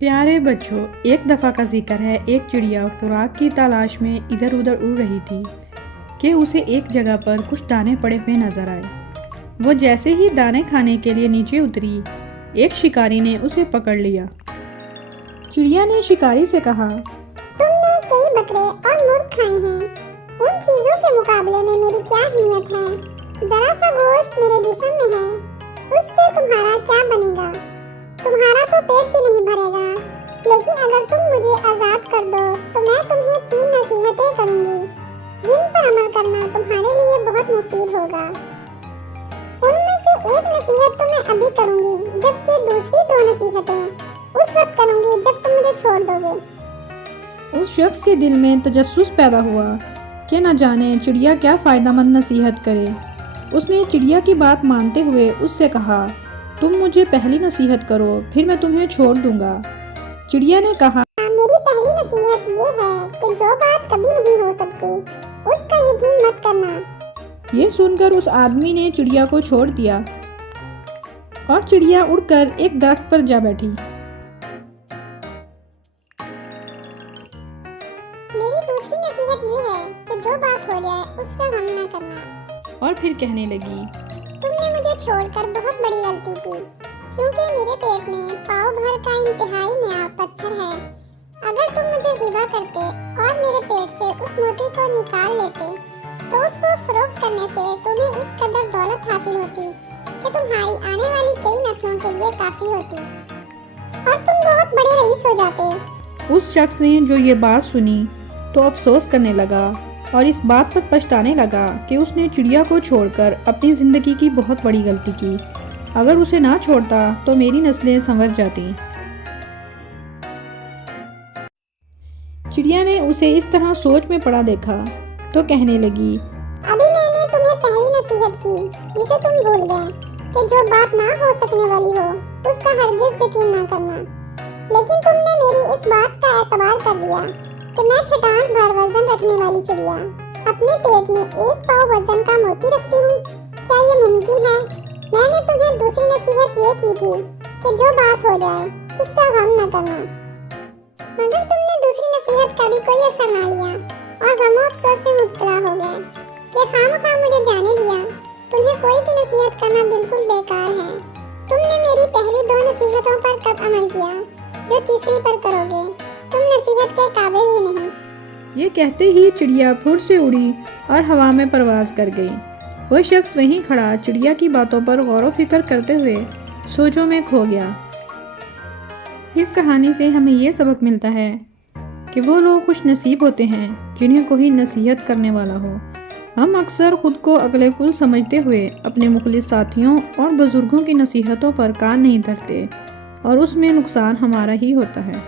پیارے بچوں، ایک دفعہ کا ذکر ہے، ایک چڑیا خوراک کی تلاش میں ادھر ادھر اڑ رہی تھی کہ اسے ایک جگہ پر کچھ دانے پڑے ہوئے نظر آئے۔ وہ جیسے ہی دانے کھانے کے لیے نیچے اتری، ایک شکاری نے اسے پکڑ لیا۔ چڑیا نے شکاری سے کہا، تم نے کئی بکرے اور مرغ کھائے ہیں، ان چیزوں کے مقابلے میں میری کیا اہمیت ہے؟ ذرا سا گوشت میرے جسم میں ہے، اس سے تمہارا کیا بنے گا؟ تمہارا تو پیٹ بھی نہیں بھرے گا، لیکن اگر تم مجھے آزاد کر دو تو میں تمہیں 3 نصیحتیں کروں گی جن پر عمل کرنا تمہارے لیے بہت مفید ہوگا۔ ان میں سے ایک نصیحت تو میں ابھی کروں گی، جبکہ دوسری 2 نصیحتیں اس وقت کروں گی جب تم مجھے چھوڑ دو گے۔ اس شخص کے دل میں تجسس پیدا ہوا کہ نہ جانے چڑیا کیا فائدہ مند نصیحت کرے۔ اس نے چڑیا کی بات مانتے ہوئے اس سے کہا، تم مجھے پہلی نصیحت کرو، پھر میں تمہیں چھوڑ دوں گا۔ چڑیا نے کہا، میری پہلی نصیحت یہ ہے کہ جو بات کبھی نہیں ہو سکتی اس کا یقین مت کرنا۔ یہ سن کر اس آدمی نے چڑیا کو چھوڑ دیا اور چڑیا اڑ کر ایک درخت پر جا بیٹھی۔ میری دوسری نصیحت یہ ہے کہ جو بات ہو جائے اس کا غم نہ کرنا۔ اور پھر کہنے لگی، تم نے مجھے چھوڑ کر بہت بڑی غلطی کی، کیونکہ میرے پیٹ میں پاؤ بھر کا انتہائی نیا پتھر ہے۔ اگر تم مجھے ذبح کرتے اور میرے پیٹ سے اس موتی کو نکال لیتے تو اس کو فروخت کرنے سے تمہیں اس قدر دولت حاصل ہوتی کہ تمہاری آنے والی کئی نسلوں کے لیے کافی ہوتی اور تم بہت بڑے رئیس ہو جاتے۔ اس شخص نے جو یہ بات سنی تو افسوس کرنے لگا اور اس بات پر پچھتانے لگا کہ اس نے چڑیا کو چھوڑ کر اپنی زندگی کی بہت بڑی غلطی کی۔ اگر اسے نہ چھوڑتا تو میری نسلیں سنور جاتی۔ چڑیا نے اسے اس طرح سوچ میں پڑا دیکھا تو کہنے لگی، ابھی میں نے تمہیں پہلی نصیحت کی جسے تم بھول گئے کہ جو بات نہ ہو سکنے والی ہو اس کا ہرگز یقین نہ کرنا، لیکن تم نے میری اس بات کا اعتبار کر لیا کہ میں چھٹان بھر وزن رکھنے والی چڑیا اپنے پیٹ میں 1 پاؤ وزن کا موتی رکھتی ہوں۔ کیا یہ ممکن ہے؟ میں نے تمہیں دوسری نصیحت یہ کی تھی کہ جو بات ہو جائے اس کا غم نہ کرنا، مگر تم نے دوسری نصیحت کا بھی کوئی اثر نہ لیا اور غم و افسوس میں مبتلا ہو گئے کہ خواہ مجھے جانے دیا۔ تمہیں کوئی بھی نصیحت کرنا بالکل بیکار ہے۔ تم نے میری پہلی 2 نصیحتوں پر کب عمل کیا جو تیسری پر کرو گے؟ تم نصیحت کے قابل ہی نہیں۔ یہ کہتے ہی چڑیا پھر سے اڑی اور ہوا میں پرواز کر گئی۔ وہ شخص وہیں کھڑا چڑیا کی باتوں پر غور و فکر کرتے ہوئے سوچوں میں کھو گیا۔ اس کہانی سے ہمیں یہ سبق ملتا ہے کہ وہ لوگ خوش نصیب ہوتے ہیں جنہیں کوئی نصیحت کرنے والا ہو۔ ہم اکثر خود کو عقل کل سمجھتے ہوئے اپنے مخلص ساتھیوں اور بزرگوں کی نصیحتوں پر کان نہیں دھرتے اور اس میں نقصان ہمارا ہی ہوتا ہے۔